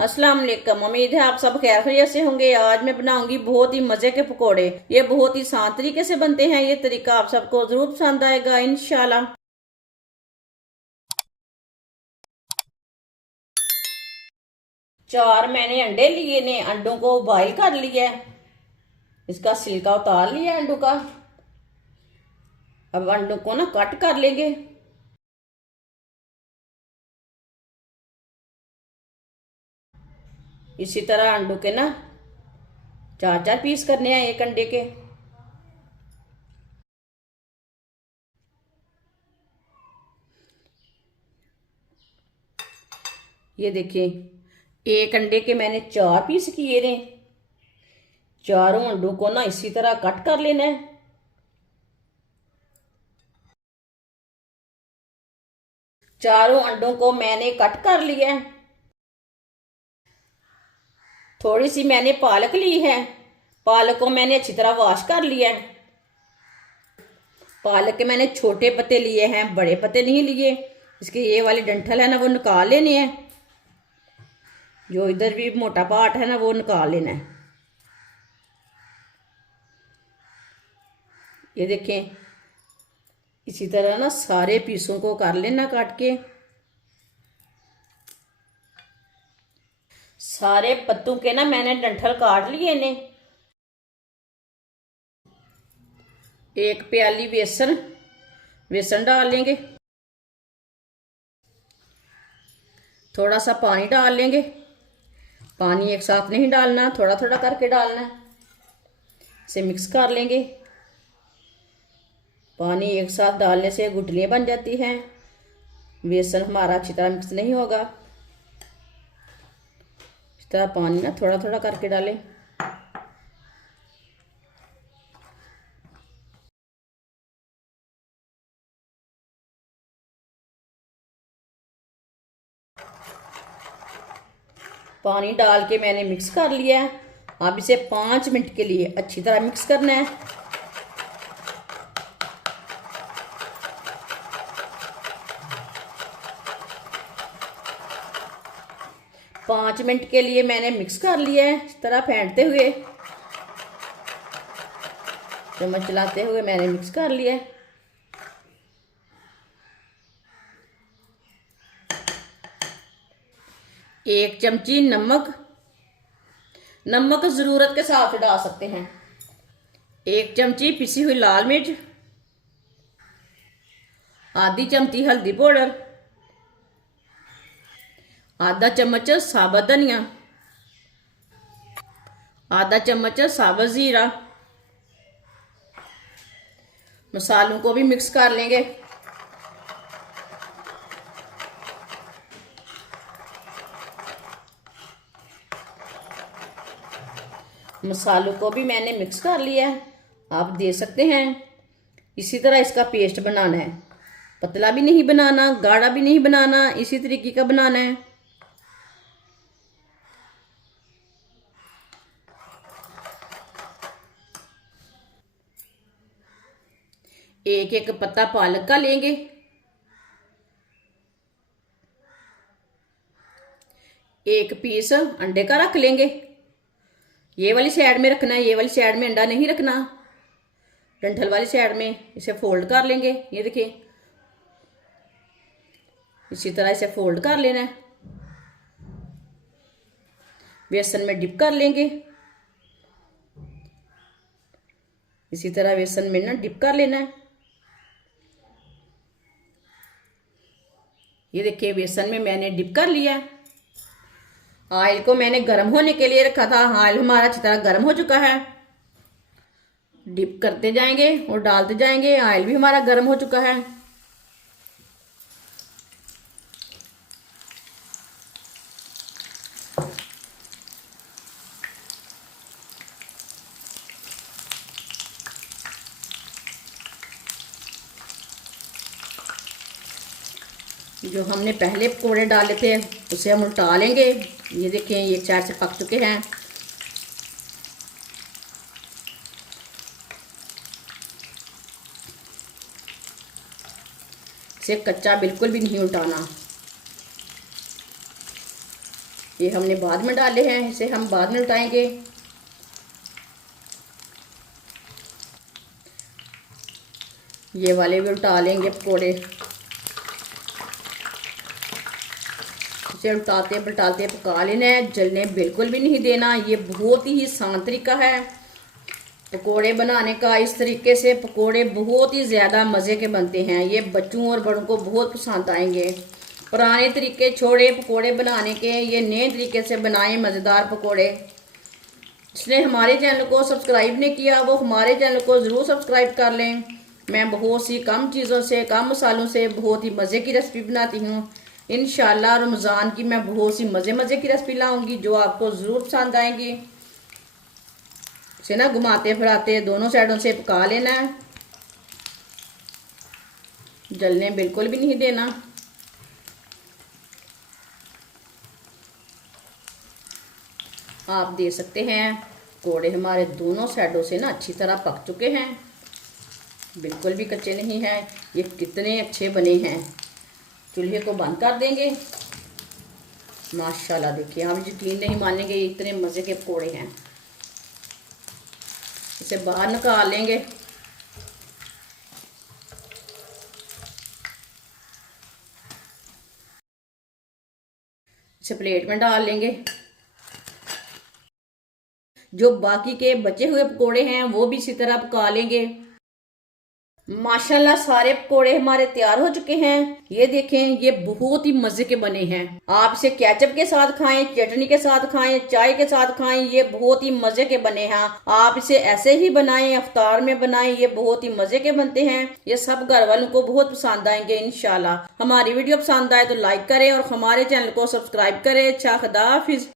अस्सलाम वालेकुम। उम्मीद है आप सब खैर खैरियत से होंगे। आज मैं बनाऊंगी बहुत ही मजे के पकोड़े। ये बहुत ही आसान तरीके से बनते हैं। ये तरीका आप सबको जरूर पसंद आएगा इंशाल्लाह। 4 मैंने अंडे लिए ने, अंडों को बॉईल कर लिया है। इसका छिलका उतार लिया अंडों का। अब अंडों को ना कट कर लेंगे। इसी तरह अंडों के ना 4 4 पीस करने हैं एक अंडे के। ये देखिए, एक अंडे के मैंने 4 पीस किए ने। चारों अंडों को ना इसी तरह कट कर लेना है। चारों अंडों को मैंने कट कर लिया है। थोड़ी सी मैंने पालक ली है। पालक को मैंने अच्छी तरह वॉश कर लिया है। पालक के मैंने छोटे पत्ते लिए हैं, बड़े पत्ते नहीं लिए। इसके ये वाले डंठल है ना वो निकाल लेने हैं। जो इधर भी मोटा पार्ट है ना वो निकाल लेना है। ये देखें, इसी तरह ना सारे पीसों को कर लेना काट के। सारे पत्तों के ना मैंने डंठल काट लिए ने। एक प्याली बेसन बेसन डाल लेंगे। थोड़ा सा पानी डाल लेंगे। पानी एक साथ नहीं डालना, थोड़ा थोड़ा करके डालना है। इसे मिक्स कर लेंगे। पानी एक साथ डालने से गुठलियाँ बन जाती हैं। बेसन हमारा अच्छी तरह मिक्स नहीं होगा। इस तरह पानी ना थोड़ा थोड़ा करके डालें। पानी डाल के मैंने मिक्स कर लिया है। अब इसे 5 मिनट के लिए अच्छी तरह मिक्स करना है। पाँच मिनट के लिए मैंने मिक्स कर लिया है। इस तरह फेंटते हुए, चम्मच चलाते हुए मैंने मिक्स कर लिया है। एक चमची नमक ज़रूरत के हिसाब से डाल सकते हैं। एक चमची पिसी हुई लाल मिर्च, आधी चमची हल्दी पाउडर, आधा चम्मच साबुत धनिया, आधा चम्मच साबुत जीरा। मसालों को भी मिक्स कर लेंगे। मसालों को भी मैंने मिक्स कर लिया है। आप देख सकते हैं। इसी तरह इसका पेस्ट बनाना है। पतला भी नहीं बनाना, गाढ़ा भी नहीं बनाना, इसी तरीके का बनाना है। एक एक पत्ता पालक का लेंगे। एक पीस अंडे का रख लेंगे। ये वाली साइड में रखना है, ये वाली साइड में अंडा नहीं रखना। डंठल वाली साइड में इसे फोल्ड कर लेंगे। ये देखिए, इसी तरह इसे फोल्ड कर लेना है। बेसन में डिप कर लेंगे। इसी तरह बेसन में ना डिप कर लेना है। ये देखिए, बेसन में मैंने डिप कर लिया। ऑयल को मैंने गर्म होने के लिए रखा था। ऑयल हमारा अच्छी तरह गर्म हो चुका है। डिप करते जाएंगे और डालते जाएंगे। ऑयल भी हमारा गर्म हो चुका है। जो हमने पहले पकौड़े डाले थे उसे हम उल्टा लेंगे। ये देखें, ये एक साइड से पक चुके हैं। इसे कच्चा बिल्कुल भी नहीं उल्टाना। ये हमने बाद में डाले हैं, इसे हम बाद में उठाएंगे। ये वाले भी उल्टा लेंगे पकोड़े। इसे उल्टाते पलटाते पका लेना है, जलने बिल्कुल भी नहीं देना। ये बहुत ही आसान तरीका है पकोड़े बनाने का। इस तरीके से पकोड़े बहुत ही ज़्यादा मज़े के बनते हैं। ये बच्चों और बड़ों को बहुत पसंद आएंगे। पुराने तरीके छोड़े पकोड़े बनाने के, ये नए तरीके से बनाएं मज़ेदार पकोड़े। जिसने हमारे चैनल को सब्सक्राइब नहीं किया वो हमारे चैनल को ज़रूर सब्सक्राइब कर लें। मैं बहुत सी कम चीज़ों से, कम मसालों से बहुत ही मज़े की रेसिपी बनाती हूँ। इंशाल्लाह रमज़ान की मैं बहुत सी मज़े की रेसिपी लाऊंगी जो आपको ज़रूर पसंद आएंगी। इसे ना घुमाते फिराते दोनों साइडों से पका लेना है, जलने बिल्कुल भी नहीं देना। आप देख सकते हैं पकोड़े हमारे दोनों साइडों से ना अच्छी तरह पक चुके हैं, बिल्कुल भी कच्चे नहीं हैं। ये कितने अच्छे बने हैं। चूल्हे को बंद कर देंगे। माशाल्लाह देखिए, आप यकीन नहीं मानेंगे ये इतने मज़े के पकोड़े हैं। इसे बाहर निकाल लेंगे। इसे प्लेट में डाल लेंगे। जो बाकी के बचे हुए पकोड़े हैं वो भी इसी तरह पका लेंगे। माशाल्लाह सारे पकोड़े हमारे तैयार हो चुके हैं। ये देखें, ये बहुत ही मजे के बने हैं। आप इसे केचप के साथ खाएं, चटनी के साथ खाएं, चाय के साथ खाएं, ये बहुत ही मजे के बने हैं। आप इसे ऐसे ही बनाएं, इफ्तार में बनाएं, ये बहुत ही मजे के बनते हैं। ये सब घर वालों को बहुत पसंद आएंगे इंशाल्लाह। हमारी वीडियो पसंद आए तो लाइक करें और हमारे चैनल को सब्सक्राइब करें। अच्छा, खुदा हाफिज।